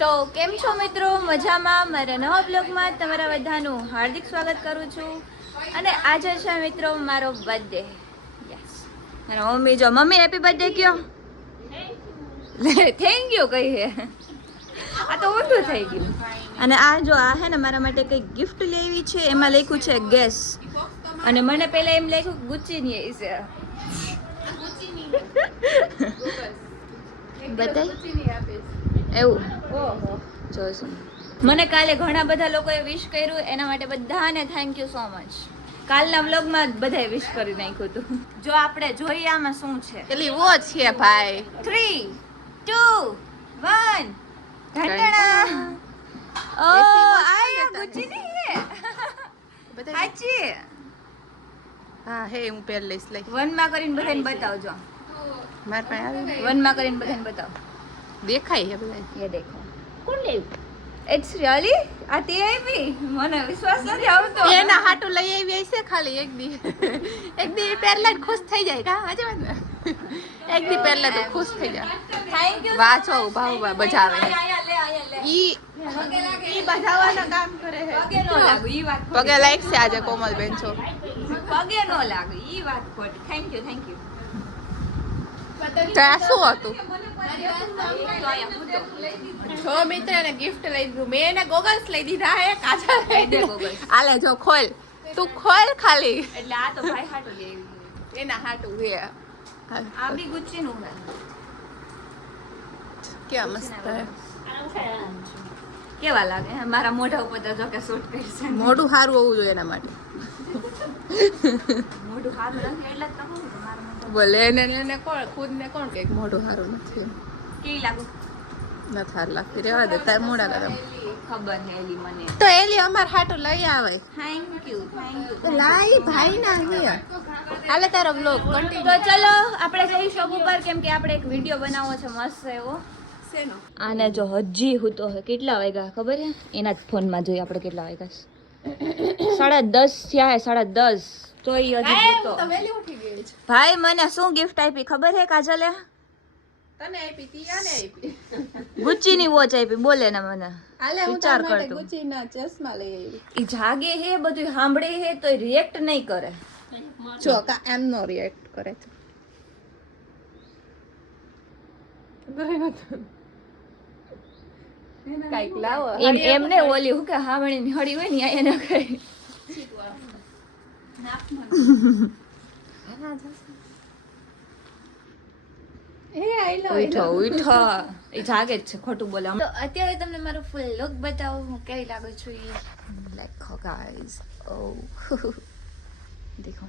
તો કેમ છો મિત્રો? મજામાં? મારા નવા બ્લોગમાં તમારા બધાનું હાર્દિક સ્વાગત કરું છું. અને આજે છે મિત્રો મારો બર્થડે. યસ, મારા મમ્મી જો મમ્મી હેપી બર્થડે કયો. થેન્ક યુ કહી હે. આ તો ઊંધું થઈ ગયું. અને આ જો આ હે ને મારા માટે કંઈક ગિફ્ટ લેવી છે. એમાં લખ્યું છે ગેસ. અને મને પહેલા એમ લખ્યું ગુચ્ચીની છે. બતાય એવું જોશું. મને કાલે ઘણા બધા લોકોએ વિશ કર્યું, એના માટે બધાને થેન્ક યુ સો મચ. કાલના વ્લોગમાં બધાએ વિશ કરી નાખ્યું હતું. જો આપણે જોઈએ આમાં શું છે. પેલી વોચ છે ભાઈ. 3 2 1 ઘંટણા. ઓ આયા ગુચ્ચીની હે. સાચી. હા હે હું પહેર લઈશ લઈ. 1 માં કરીને બધાને બતાવજો. માર પાસે આવી 1 માં કરીને બધાને બતાવો. દેખાય છે બધા. ये देखो कौन ले इट्स रियली आती है भी મને વિશ્વાસ નથી આવતો. એના હાટુ લઈ આવી છે ખાલી એક દી પહેરલા જ ખુશ થઈ જાય કા આજે વાત ને. એક દી પહેરલા તો ખુશ થઈ જાય. Thank you. વાચો ઉભા બજાવે. ઈ બજાવવાના કામ કરે છે. પગે નો લાગુ ઈ વાત. પગે લાઈક છે આજે કોમલબેન છો. પગે નો લાગુ ઈ વાત ખોટી. થેન્ક યુ તો આ શું હતું? જો મિત્રને ગિફ્ટ લઈ દીધું. મેં એને ગોગલ્સ લઈ દીધા હે કાચા લઈ દે ગોગલ્સ. આલે જો ખોલ. તું ખોલ ખાલી. એટલે આ તો ભાઈ હાટુ લે એના હાટુ હે. આ બી ગુચ્ચી નું હે. કેવા મસ્ત હે. કેવા લાગે મારા મોઢા ઉપર તો જો કે શૂટ કરશે. મોઢું સારું હોવું જોઈએ એના માટે. મોઢું સારું નથી એટલે જ તો કહું છું મારું મોઢું. બોલે એને કોણ ખુદ ને કોણ કે મોઢું સારું નથી. કેવી લાગુ? નથી સારું લાગતી. રેવા દે તાર મોઢા ગરમ. ખબર હે એલી મને. તો એલી અમાર હાટુ લઈ આવે. Thank you. લાઈ ભાઈ ના હે. હાલે તારો બ્લોગ તો કન્ટિન્યુ. ચલો આપણે જઈ શોપ ઉપર કેમ કે આપણે એક વિડિયો બનાવવો છે મસ્ત એવો. શેનો? આને જો હજી હું તો કેટલા વાગ્યા ખબર હે? એના જ ફોનમાં જોઈએ આપણે કેટલા વાગ્યા. 10:30 થયા હે 10:30. તોય હજી જોતો. તો વેલી ઉઠી ગઈ છે. ભાઈ મને શું ગિફ્ટ આપી ખબર હે કાજલે? તને આપી તી આને આપી. ગુચ્ચીની વોચ આપી. બોલે ને મને હાલે હું વિચાર તાર માટે કરતો. ગુચીના ચશ્મા લઈ આવી. ઈ જાગે હે બધું સાંભળે હે તો રિએક્ટ નહીં કરે. જો કા એમ નો રિએક્ટ કરે છે. કાઈક લાવો. એમને ઓલી હું કે હાવણીની હળી હોય ને આયા ન કરે. ઉઠો ઉઠો. એ જાગે જ છે ખોટું બોલે. તો અત્યારે તમને મારો ફૂલ લુક બતાવું હું કેવી લાગુ છું. દેખો ગાઈસ. ઓ દેખો.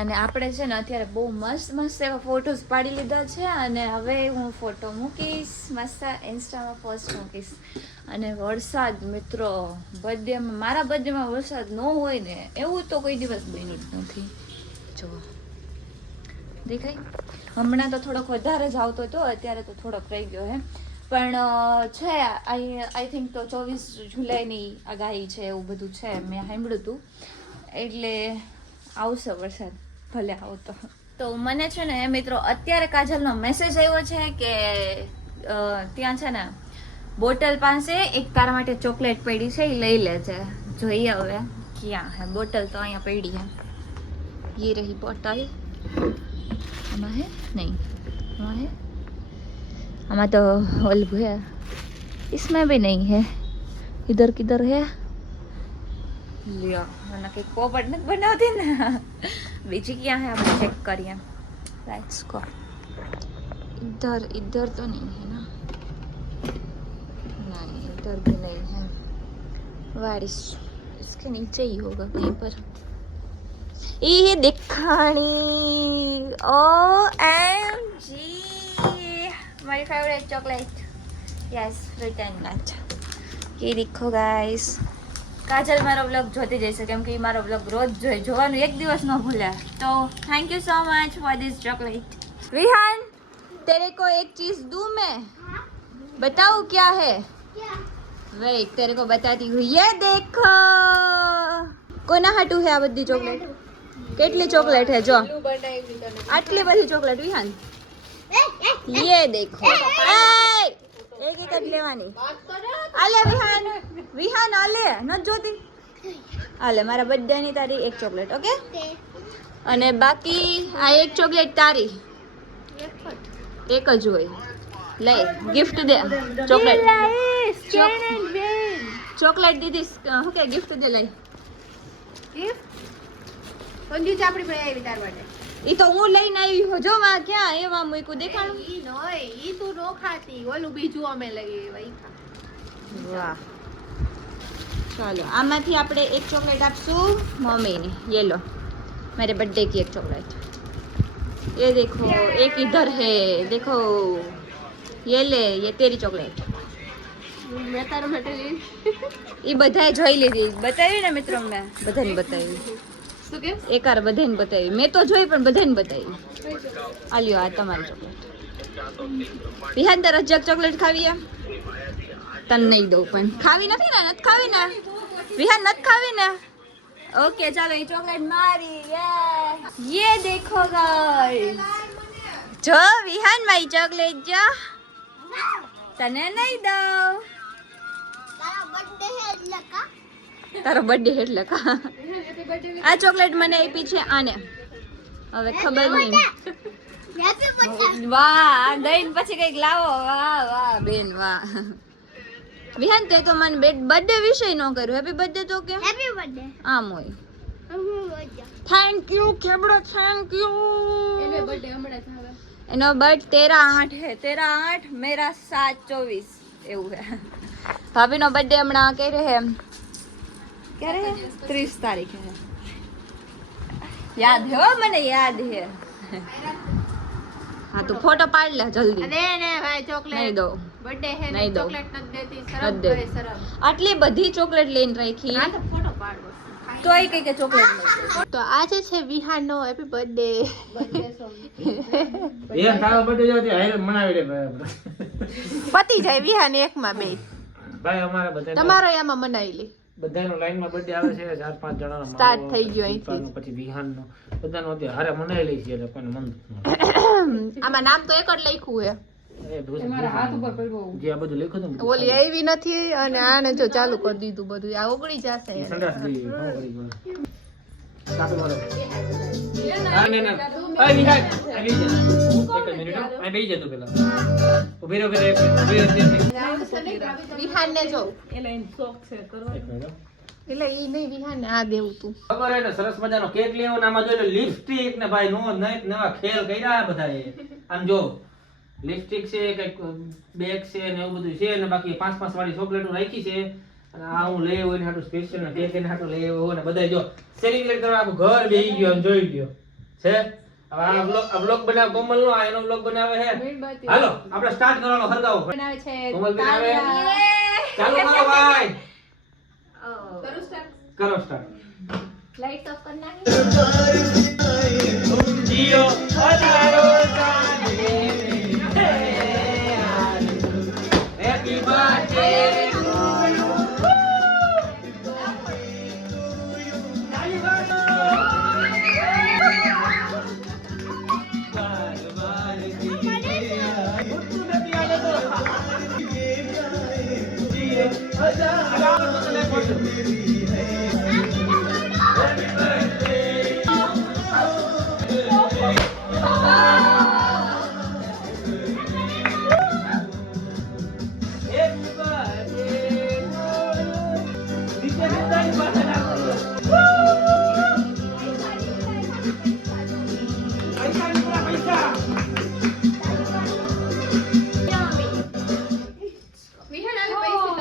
અને આપણે છે ને અત્યારે બહુ મસ્ત મસ્ત એવા ફોટોઝ પાડી લીધા છે. અને હવે હું ફોટો મૂકીશ મસ્ત ઇન્સ્ટામાં પોસ્ટ મૂકીશ. અને વરસાદ મિત્રો બર્થડેમાં મારા બર્થડેમાં વરસાદ ન હોય ને એવું તો કોઈ દિવસ બન્યું જ નથી. જો દેખાય હમણાં તો થોડોક વધારે જ આવતો હતો. અત્યારે તો થોડોક રહી ગયો હે. પણ છે આઈ થિંક તો 24 જુલાઈની આગાહી છે એવું બધું છે. મેં સાંભળ્યું હતું. એટલે આવશે વરસાદ ભલે આવતો. તો મને છે ને મિત્રો અત્યારે કાજલનો મેસેજ આવ્યો છે કે ત્યાં છે ને બોટલ પાસે એક તારા માટે ચોકલેટ પડી છે એ લઈ લે છે. જોઈએ હવે ક્યાં હે બોટલ. તો અહીંયા પડી હે. ये रही बोतल. आमा है नहीं वहाँ है. आमा तो ओल्ब है. इसमें भी नहीं है. इधर किधर है? लिया मैंने के पोपट न बनाती ना. बीजी क्या है આપણે ચેક કરીએ. Let's go. इधर तो नहीं है ना. नहीं इधर भी नहीं है. वारिस इसके नीचे ही होगा कहीं पर. ये दिखानी. OMG my favourite chocolate. Yes fruit and nut. ये देखो गाइस. काजल मारो व्लॉग જોતી જશે કેમ કે મારો વ્લોગ રોજ જોવાનું એક દિવસ ન ભૂલે. તો thank you so much for this chocolate. Vihaan तेरे को एक चीज दूं मैं. बताऊं क्या है? वेट तेरे को बताती हूँ. ये देखो કોના હાટુ હે આ બધી ચોકલેટ? કેટલી ચોકલેટ હે જો. આટલી બધી ચોકલેટ વિહાન ये देखो एक एक જ લેવાની આલે વિહાન આલે ન જોતી આલે મારા બર્થડે ની તારી એક ચોકલેટ ઓકે અને બાકી આ એક ચોકલેટ તારી એક જ હોય લઈ ગિફ્ટ દે ચોકલેટ ચોકલેટ દીધી શું કે ગિફ્ટ દે લઈ સંજુ ચાપડી ભાઈ આવી તાર માટે ઈ તો હું લઈને આવી હો જો માં ક્યાં એવા મૂક્યું દેખાડું ઈ નોય ઈ તું નો ખાતી ઓલું બીજું અમે લઈ આવી વાહ चलो આમાંથી આપણે એક ચોકલેટ આપશું મમ્મીને ये लो मेरे बर्थडे की एक चॉकलेट ये देखो एक इधर है देखो ये ले ये तेरी चॉकलेट મેં તારા માટે એ બધાએ જોઈ લીધી બતાવી ને મિત્રો મેં બધાને બતાવી શું કે એકાર બધાને બતાવી મેં તો જોઈ પણ બધાને બતાવી આ લ્યો આ તમારી ચોકલેટ વિહાન તારે જગ ચોકલેટ ખાવી એમ તને નહીં દઉં પણ ખાવી નથી ને નથી ખાવી ને વિહાન નથી ખાવી ને ओके चलो ये चॉकलेट मारी ये देखो गाइस जो विहान मारी चॉकलेट जो तने नहीं दो तारो बर्थडे है એટલે કા આ ચોકલેટ મને આપી છે આને હવે ખબર નહીં વાહ દઈને પછી કઈક લાવો વાહ વાહ બેન વાહ વિહાન તે તો મને બર્થડે વિશે ન કર્યું હેપી બર્થડે તો કે હેપી બર્થડે આમ હોય થેન્ક યુ ખેબડો થેન્ક યુ એને બર્થડે હમણાં થાવે એનો બર્થ 13/8 है 13/8 मेरा 7/24 એવું હે ભાભી નો બર્થડે હમણાં ક્યારે હે ક્યારે 30 તારીખે હે યાદ હે હો મને યાદ હે હા તું ફોટો પાડ લે જલ્દી અરે ને ભાઈ ચોકલેટ નહીં દો બર્થડે હે ને નહીં દઉં. ચોકલેટ નથી દેતી નથી શરમ દેતી. કરે શરમ આટલી બધી ચોકલેટ લઈને રાખી આ તો ફોટો પાડ બસ તોય કઈ કે ચોકલેટ નથી તો આજે છે વિહાનનો હેપી બર્થડે એ તારો બર્થડે જો તે હારે મનાવી લે પતી જાય વિહાન એકમાં બે ભાઈ અમારા બધા તમારો આમાં મનાવી લે બધાનો લાઈન માં બર્થડે આવે છે 4-5 જણાનો Start થઈ ગયો અહીંથી. દીપાનો, પછી વિહાનનો બધાનો અત્યારે હારે મનાવી લઈ છે એટલે કોઈને મન આમાં નામ તો એક જ લખ્યું હે એ મારા હાથ ઉપર પડ્યો જે આ બધું લખ્યું હતું ને, ઓલી આવી નથી અને આને જો ચાલુ કરી દીધું બધું આ ઓગળી જશે એ સંડાસ ગઈ ન કરી ગયો કાપી મારો આ ને ના આ વિહાન આવી જા એક મિનિટ આ બેહી જા તું પેલા ઉભી રહો કે વિહાન ને જો એક મિનિટ એટલે ઈ નહીં વિહાન ને આ દેવું તું ખબર હે ને સરસ મજાનો કેક લેવો ને આમાં જોઈ લિપસ્ટિક ને ભાઈ નો નવા ખેલ કર્યા બધાએ આમ જો લિપસ્ટિક છે કઈક બેગ છે ને એવું બધું છે ને બાકી 5-5 વાળી ચોકલેટો રાખી છે અને આ હું લઈ આવ્યો એને હાટુ સ્પેશિયલ ને કેક એને હાટુ લઈ આવ્યો ને બધાય જો સેલિબ્રેટ કરવા આખું ઘર બેહી ગયો આમ જોઈ ગયો છે હવે આ બ્લોગ બનાવ કોમલ નો આ એનો બ્લોગ બનાવે છે હાલો આપણે સ્ટાર્ટ કરવાનો હરગાવો બનાવે છે કોમલ બનાવે ચાલો કરો ભાઈ કરું સ્ટાર્ટ કરો સ્ટાર્ટ લાઈટ ઓફ કરી નાખી જીઓ અધારો સાંજે હેપી બર્થડે વિહાન આવી પૈસા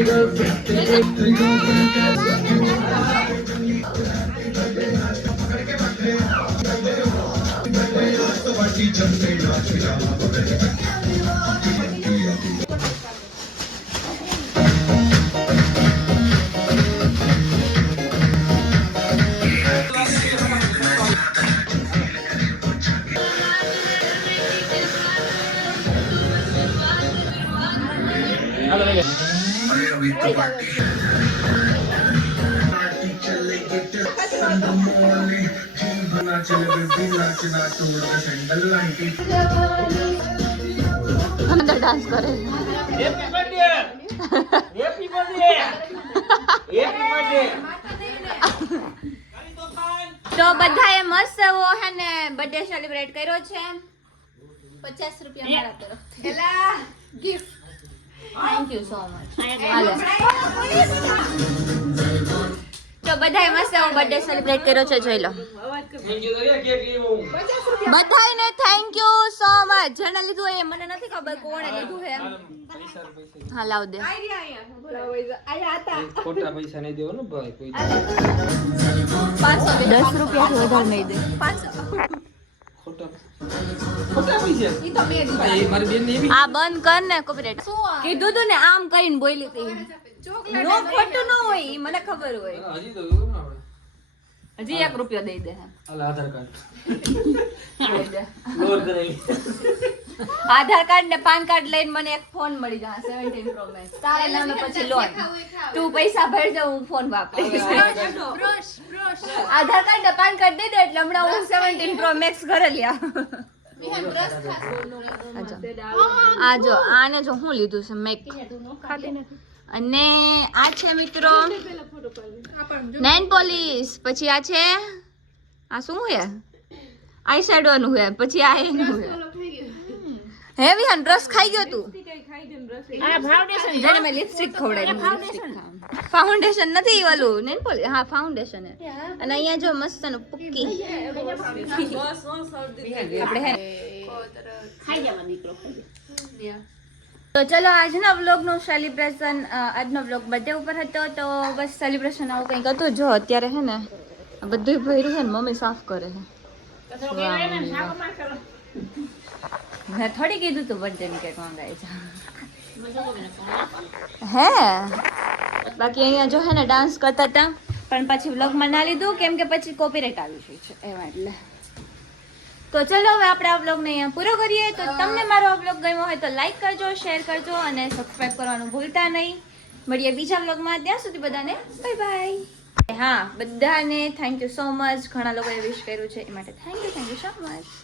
તારી હાલો લઈ લે અંદર ડાન્સ કરે happy birthday happy birthday happy birthday તો બધાએ મસ્ત એવો હે ને બર્થડે સેલિબ્રેટ કર્યો છે 50 રૂપિયા મારા તરફથી એલા gift thank you so much તો બધાએ મસ્ત એવો બર્થડે સેલિબ્રેટ કર્યો છે જોઈ લો થેન્ક યુ દરિયા કેક લેવો બધાને થેન્ક યુ સો મચ જેને લીધું એ મને નથી ખબર કોણે લીધું છે હા લાવ દે ખોટા પૈસા નહીં દેવો ને ભાઈ કોઈ 10 રૂપિયાથી વધારે નહીં દે ખોટા ખોટા પૈસા ઈ તો મેં દીધા એ મારી બેન એવી આ બંધ કર ને કોપીરાઈટ કીધું તું ને આમ કરીને બોલી હતી નો ખોટું ન હોય ઈ મને ખબર હોય હજી તો એવું ના આપણે હજી 1 રૂપિયો દઈ દે હાલ આધાર કાર્ડ દઈ દે લોડ કરેલી આધાર કાર્ડ ને પાન કાર્ડ લઈને મને એક ફોન મળી જા 17 પ્રો મેક્સ તારે નામે પછી લોન તું પૈસા ભરજે હું ફોન વાપરીશ બ્રશ આધાર કાર્ડ ને પાન કાર્ડ દે દે એટલે હમણાં હું 17 પ્રો મેક્સ ઘરે લ્યા વિહાન બ્રશ ખાસ આ જો આને જો હું લીધું છે મેક અને આ છે મિત્રો નેન પોલિશ પછી આ છે આ શું હે આઈ શેડો નું હે પછી આ એનું હે હે વિહાન બ્રશ ખાઈ ગયો તું આ ફાઉન્ડેશન જેને મેં લિપસ્ટિક ખવડાવી ફાઉન્ડેશન નથી ઓલું નેન પોલિશ હા ફાઉન્ડેશન હે અને અહીંયા જો મસ્ત નું પુક્કી આપણે હે ખાઈ જવા દીકરો તો ચલો આજના વ્લોગનું સેલિબ્રેશન આજનો વ્લોગ બર્થડે ઉપર હતો તો બસ સેલિબ્રેશન આવું કંઈક હતું જો અત્યારે હે ને બધું ભર્યું છે ને મમ્મી સાફ કરે છે મેં થોડી કીધું તું બર્થડે ની કેક મંગાવી છે હે બાકી અહીંયા જો હે ને ડાન્સ કરતા હતા પણ પછી વ્લોગમાં ના લીધું કેમ કે પછી કોપીરાઈટ આવી ગઈ છે એમાં એટલે તો ચલો હવે આપણે આ વ્લોગને અહીંયા પૂરો કરીએ તો તમને મારો આ વ્લોગ ગમ્યો હોય તો લાઈક કરજો શેર કરજો અને સબસ્ક્રાઇબ કરવાનું ભૂલતા નહીં મળીએ બીજા વ્લોગમાં ત્યાં સુધી બધાને બાય બાય હા બધાને થેન્ક યુ સો મચ ઘણા લોકોએ વિશ કર્યું છે એ માટે થેન્ક યુ સો મચ